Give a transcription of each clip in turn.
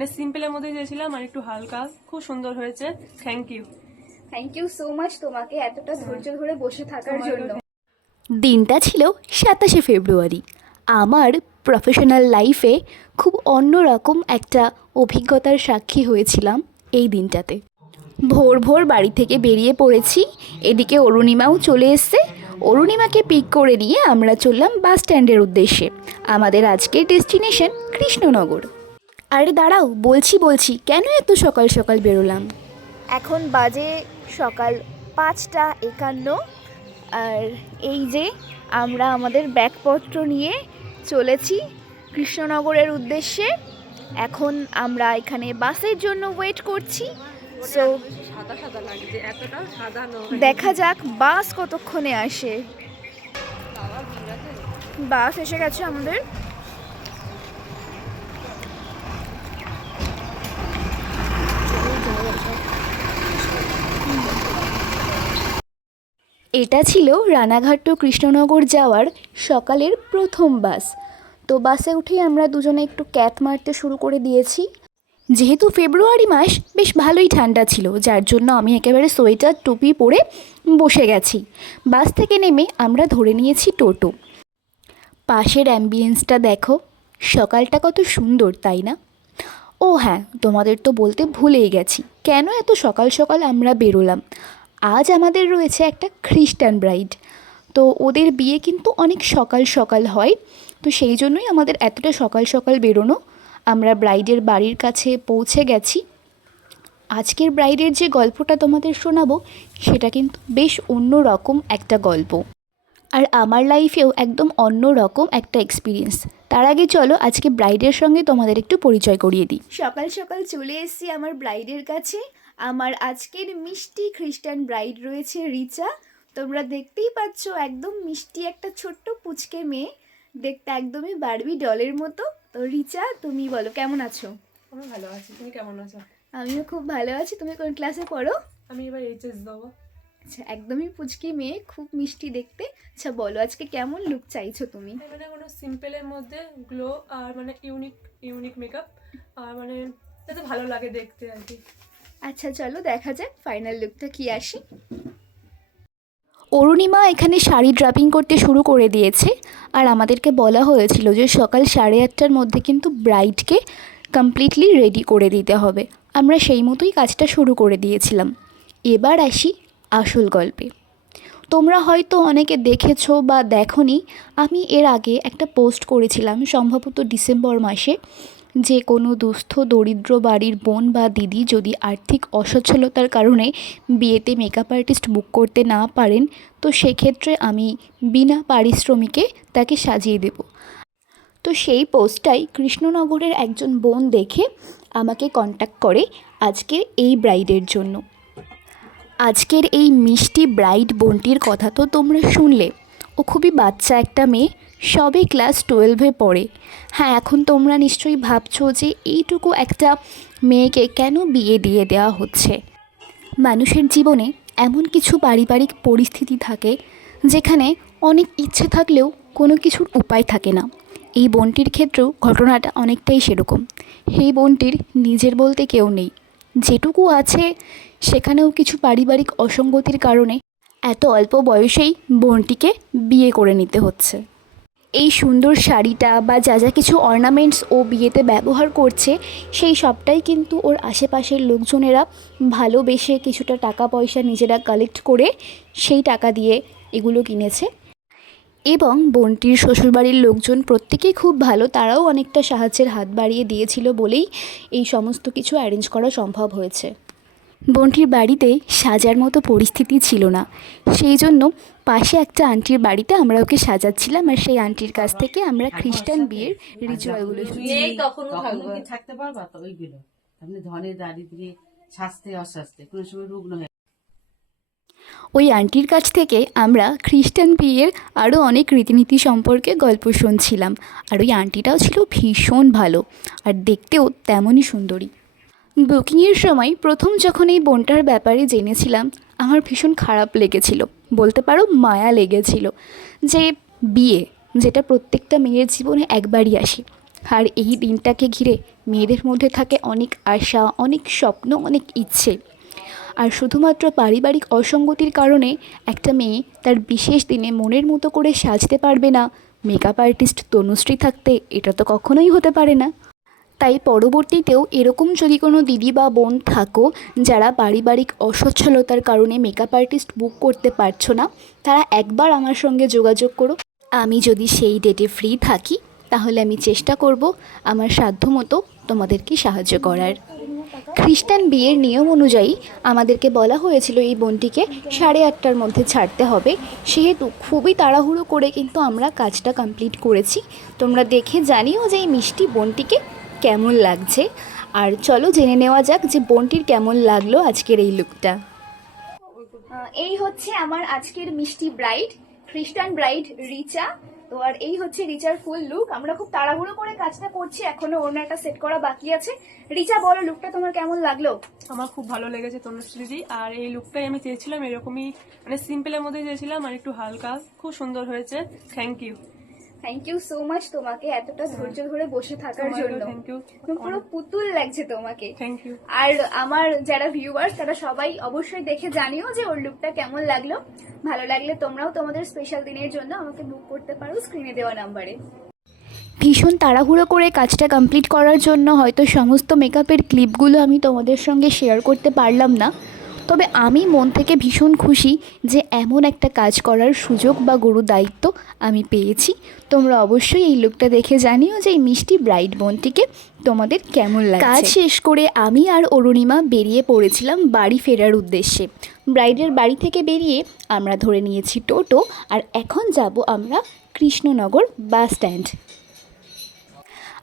মানে সিম্পলের মধ্যে চেয়েছিলাম আর একটু হালকা। খুব সুন্দর হয়েছে। Thank you thank you so much তোমাকে এতটা ধৈর্য ধরে বসে থাকার জন্য। দিনটা ছিল সাতাশে ফেব্রুয়ারি। আমার প্রফেশনাল লাইফে খুব অন্যরকম একটা অভিজ্ঞতার সাক্ষী হয়েছিলাম এই দিনটাতে। ভোর ভোর বাড়ি থেকে বেরিয়ে পড়েছি। এদিকে অরুণিমাও চলে এসছে। অরুণিমাকে পিক করে নিয়ে আমরা চললাম বাস স্ট্যান্ডের উদ্দেশ্যে। আমাদের আজকের ডেস্টিনেশন কৃষ্ণনগর। আরে দাঁড়াও, বলছি বলছি, কেন এত সকাল সকাল বেরোলাম? এখন বাজে সকাল পাঁচটা একান্ন, আর এই যে আমরা আমাদের ব্যাগপত্র নিয়ে চলেছি কৃষ্ণনগরের উদ্দেশ্যে। এখন আমরা এখানে বাসের জন্য ওয়েট করছি। সো দেখা যাক বাস কতক্ষণে আসে। বাস এসে গেছে আমাদের। এটা ছিল রানাঘাট টু কৃষ্ণনগর যাওয়ার সকালের প্রথম বাস। তো বাসে উঠেই আমরা দুজনে একটু ক্যাত মারতে শুরু করে দিয়েছি। যেহেতু ফেব্রুয়ারি মাস, বেশ ভালোই ঠান্ডা ছিল, যার জন্য আমি একেবারে সোয়েটার, টুপি পরে বসে গেছি। বাস থেকে নেমে আমরা ধরে নিয়েছি টোটো। পাশের অ্যাম্বিয়েন্সটা দেখো, সকালটা কত সুন্দর, তাই না? ও হ্যাঁ তোমাদের তো বলতে ভুলেই গেছি, কেন এত সকাল সকাল আমরা বেরোলাম? আজ আমাদের রয়েছে একটা খ্রিস্টান ব্রাইড। তো ওদের বিয়ে কিন্তু অনেক সকাল সকাল হয়। তো সেই জন্যই আমাদের এতটা সকাল সকাল বেরোনো। আমরা ব্রাইডের বাড়ির কাছে পৌঁছে গেছি। আজকের ব্রাইডের যে গল্পটা তোমাদের শোনাবো, সেটা কিন্তু বেশ অন্য রকম একটা গল্প। আর আমার লাইফেও একদম অন্য রকম একটা এক্সপিরিয়েন্স তার আগে চলো আজকে ব্রাইডের সঙ্গে তোমাদের একটু পরিচয় করিয়ে দিই। সকাল সকাল চলে এসেছি আমার ব্রাইডের কাছে। আমার আজকের মিষ্টি খ্রিস্টান ব্রাইড রয়েছে রিচা। তোমরা দেখতেই পাচ্ছ একদম মিষ্টি একটা ছোট্ট পুচকে মেয়ে। দেখতে একদমই বারবি ডলের মতো। তো রিচা তুমি বলো কেমন আছো? আমি ভালো আছি তুমি কেমন আছো? আমিও খুব ভালো আছি। তুমি কোন ক্লাসে পড়ো? আমি এবার এইচএস দেবো। আচ্ছা একদমই পুচকি মেয়ে খুব মিষ্টি দেখতে। আচ্ছা বলো আজকে কেমন লুক চাইছো তুমি? মানে কোনো সিম্পলের মধ্যে গ্লো আর মানে ইউনিক ইউনিক মেকআপ আর মানে যাতে ভালো লাগে দেখতে আর কি। আচ্ছা চলো দেখা যাক ফাইনাল লুকটা কি আসে। অরুণিমা এখানে শাড়ি ড্রাপিং করতে শুরু করে দিয়েছে। আর আমাদেরকে বলা হয়েছিল যে সকাল সাড়ে আটটার মধ্যে কিন্তু ব্রাইডকে কমপ্লিটলি রেডি করে দিতে হবে। আমরা সেই মতোই কাজটা শুরু করে দিয়েছিলাম। এবার আসি আসল গল্পে। তোমরা হয়তো অনেকে দেখেছ বা দেখোনি, আমি এর আগে একটা পোস্ট করেছিলাম, সম্ভবত ডিসেম্বর মাসে। যে কোনো দুস্থ দরিদ্র বাড়ির বোন বা দিদি যদি আর্থিক অসচ্ছলতার কারণে বিয়েতে মেকআপ আর্টিস্ট বুক করতে না পারেন, তো সেক্ষেত্রে আমি বিনা পারিশ্রমিকে তাকে সাজিয়ে দেব। তো সেই পোস্টটাই কৃষ্ণনগরের একজন বোন দেখে আমাকে কন্ট্যাক্ট করে আজকের এই ব্রাইডের জন্য। আজকের এই মিষ্টি ব্রাইড বোনটির কথা তো তোমরা শুনলে। ও খুবই বাচ্চা একটা মেয়ে সবে ক্লাস টুয়েলভে পড়ে। হ্যাঁ এখন তোমরা নিশ্চয়ই ভাবছ যে এইটুকু একটা মেয়েকে কেন বিয়ে দিয়ে দেওয়া হচ্ছে? মানুষের জীবনে এমন কিছু পারিবারিক পরিস্থিতি থাকে যেখানে অনেক ইচ্ছে থাকলেও কোনো কিছুর উপায় থাকে না। এই বোনটির ক্ষেত্রেও ঘটনাটা অনেকটাই সেরকম। সেই বোনটির নিজের বলতে কেউ নেই। যেটুকু আছে, সেখানেও কিছু পারিবারিক অসঙ্গতির কারণে এত অল্প বয়সেই বোনটিকে বিয়ে করে নিতে হচ্ছে। এই সুন্দর শাড়িটা বা যা যা কিছু অর্নামেন্টস ও বিয়েতে ব্যবহার করছে, সেই সবটাই কিন্তু ওর আশেপাশের লোকজনেরা ভালোবেসে কিছুটা টাকা পয়সা নিজেরা কালেক্ট করে সেই টাকা দিয়ে এগুলো কিনেছে। এবং বোনটির শ্বশুরবাড়ির লোকজন প্রত্যেকেই খুব ভালো, তারাও অনেকটা সাহায্যের হাত বাড়িয়ে দিয়েছিল বলেই এই সমস্ত কিছু অ্যারেঞ্জ করা সম্ভব হয়েছে। বোনটির বাড়িতে সাজার মতো পরিস্থিতি ছিল না। সেই জন্য পাশে একটা আন্টির বাড়িতে আমরা ওকে সাজাচ্ছিলাম আর সেই আন্টির কাছ থেকে আমরা খ্রিস্টান বিয়ের রিচুয়ালগুলো কি থাকতে পারবা? তো ওইগুলো আপনি ধনে দারিদ্রে স্বাস্থ্যে অস্বাস্থ্যে কোনো সময় রুগ্ন হয়ে ওই আন্টির কাছ থেকে আমরা খ্রিস্টান বিয়ের আরও অনেক রীতিনীতি সম্পর্কে গল্প শুনছিলাম। আর ওই আন্টিটাও ছিল ভীষণ ভালো। আর দেখতেও তেমনই সুন্দরী। বুকিংয়ের সময় প্রথম যখন এই বোনটার ব্যাপারে জেনেছিলাম, আমার ভীষণ খারাপ লেগেছিল, বলতে পারো মায়া লেগেছিল যে বিয়ে, যেটা প্রত্যেকটা মেয়ের জীবনে একবারই আসে। আর এই দিনটাকে ঘিরে মেয়েদের মধ্যে থাকে অনেক আশা, অনেক স্বপ্ন, অনেক ইচ্ছে। আর শুধুমাত্র পারিবারিক অসঙ্গতির কারণে একটা মেয়ে তার বিশেষ দিনে মনের মতো করে সাজতে পারবে না মেকআপ আর্টিস্ট তনুশ্রী থাকতে এটা তো কখনোই হতে পারে না। তাই পরবর্তীতেও এরকম যদি কোনো দিদি বা বোন থাকো যারা পারিবারিক অসচ্ছলতার কারণে মেকআপ আর্টিস্ট বুক করতে পারছ না, তারা একবার আমার সঙ্গে যোগাযোগ করো। আমি যদি সেই ডেটে ফ্রি থাকি, তাহলে আমি চেষ্টা করব আমার সাধ্যমতো তোমাদেরকে সাহায্য করার। খ্রিস্টান বিয়ের নিয়ম অনুযায়ী আমাদেরকে বলা হয়েছিল এই বোনটিকে সাড়ে আটটার মধ্যে ছাড়তে হবে। সেহেতু খুবই তাড়াহুড়ো করে কিন্তু আমরা কাজটা কমপ্লিট করেছি। তোমরা দেখে জানিও যে এই মিষ্টি বোনটিকে কেমন লাগছে? আর চলো জেনে নেওয়া যাক যে বোনটির কেমন লাগল আজকের এই লুকটা। এই হচ্ছে আমার আজকের মিষ্টি ব্রাইড খ্রিস্টান ব্রাইড রিচা। তো আর এই হচ্ছে রিচার ফুল লুক। আমরা খুব তাড়াহুড়ো করে কাজটা করছি এখনও একটা সেট করা বাকি আছে। রিচা বলো লুকটা তোমার কেমন লাগল? আমার খুব ভালো লেগেছে তনুশ্রী দিদি আর এই লুকটাই আমি চেয়েছিলাম এরকমই মানে সিম্পলের মধ্যে চেয়েছিলাম আর একটু হালকা। খুব সুন্দর হয়েছে। Thank you thank you so much তোমাকে এতটা ধৈর্য ধরে বসে থাকার জন্য। থ্যাংক পুরো পুতুল লাগছে তোমাকে। আর আমার যারা ভিউয়ার্স তারা সবাই অবশ্যই দেখে জানিও যে ওর লুকটা কেমন লাগল। ভালো লাগলে তোমরাও তোমাদের স্পেশাল দিনের জন্য আমাকে বুক করতে পারো স্ক্রিনে দেওয়া নাম্বারে ভীষণ তাড়াহুড়ো করে কাজটা কমপ্লিট করার জন্য হয়তো সমস্ত মেকআপের ক্লিপগুলো আমি তোমাদের সঙ্গে শেয়ার করতে পারলাম না। তবে আমি মন থেকে ভীষণ খুশি যে এমন একটা কাজ করার সুযোগ বা গুরু দায়িত্ব আমি পেয়েছি। তোমরা অবশ্যই এই লুকটা দেখে জানিও যে এই মিষ্টি ব্রাইড বোনটিকে তোমাদের কেমন লাগে কাজ শেষ করে আমি আর অরুণিমা বেরিয়ে পড়েছিলাম বাড়ি ফেরার উদ্দেশ্যে। ব্রাইডের বাড়ি থেকে বেরিয়ে আমরা ধরে নিয়েছি টোটো, আর এখন যাব আমরা কৃষ্ণনগর বাস স্ট্যান্ড।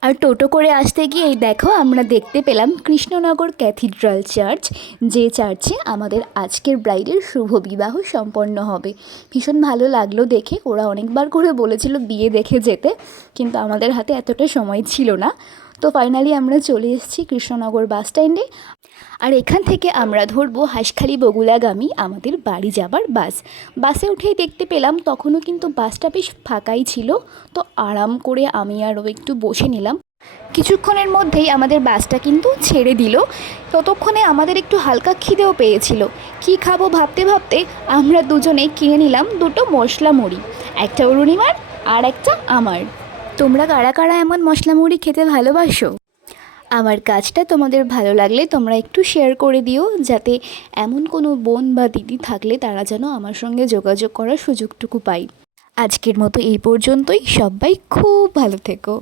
আর টোটো করে আসতে গিয়েই দেখো আমরা দেখতে পেলাম কৃষ্ণনগর ক্যাথিড্রাল চার্চ, যে চার্চে আমাদের আজকের ব্রাইডের শুভ বিবাহ সম্পন্ন হবে। ভীষণ ভালো লাগল দেখে, ওরা অনেকবার করে বলেছিল বিয়ে দেখে যেতে, কিন্তু আমাদের হাতে এতটা সময় ছিল না। তো ফাইনালি আমরা চলে এসেছি কৃষ্ণনগর বাস স্ট্যান্ডে আর এখান থেকে আমরা ধরবো হাঁসখালি বগুলাগামী আমাদের বাড়ি যাবার বাস বাসে উঠেই দেখতে পেলাম তখনও কিন্তু বাসটা বেশ ফাঁকাই ছিল, তো আরাম করে আমি আরও একটু বসে নিলাম। কিছুক্ষণের মধ্যেই আমাদের বাসটা কিন্তু ছেড়ে দিল। ততক্ষণে আমাদের একটু হালকা খিদেও পেয়েছিল। কি খাব ভাবতে ভাবতে আমরা দুজনে কিনে নিলাম দুটো মশলা মুড়ি একটা অরুণিমার আর একটা আমার। তোমরা কারা কারা এমন মশলা মুড়ি খেতে ভালোবাসো? আমার কাজটা তোমাদের ভালো লাগলে তোমরা একটু শেয়ার করে দিও, যাতে এমন কোনো বোন বা দিদি থাকলে তারা যেন আমার সঙ্গে যোগাযোগ করার সুযোগটুকু পায়। আজকের মতো এই পর্যন্তই। সবাই খুব ভালো থেকো।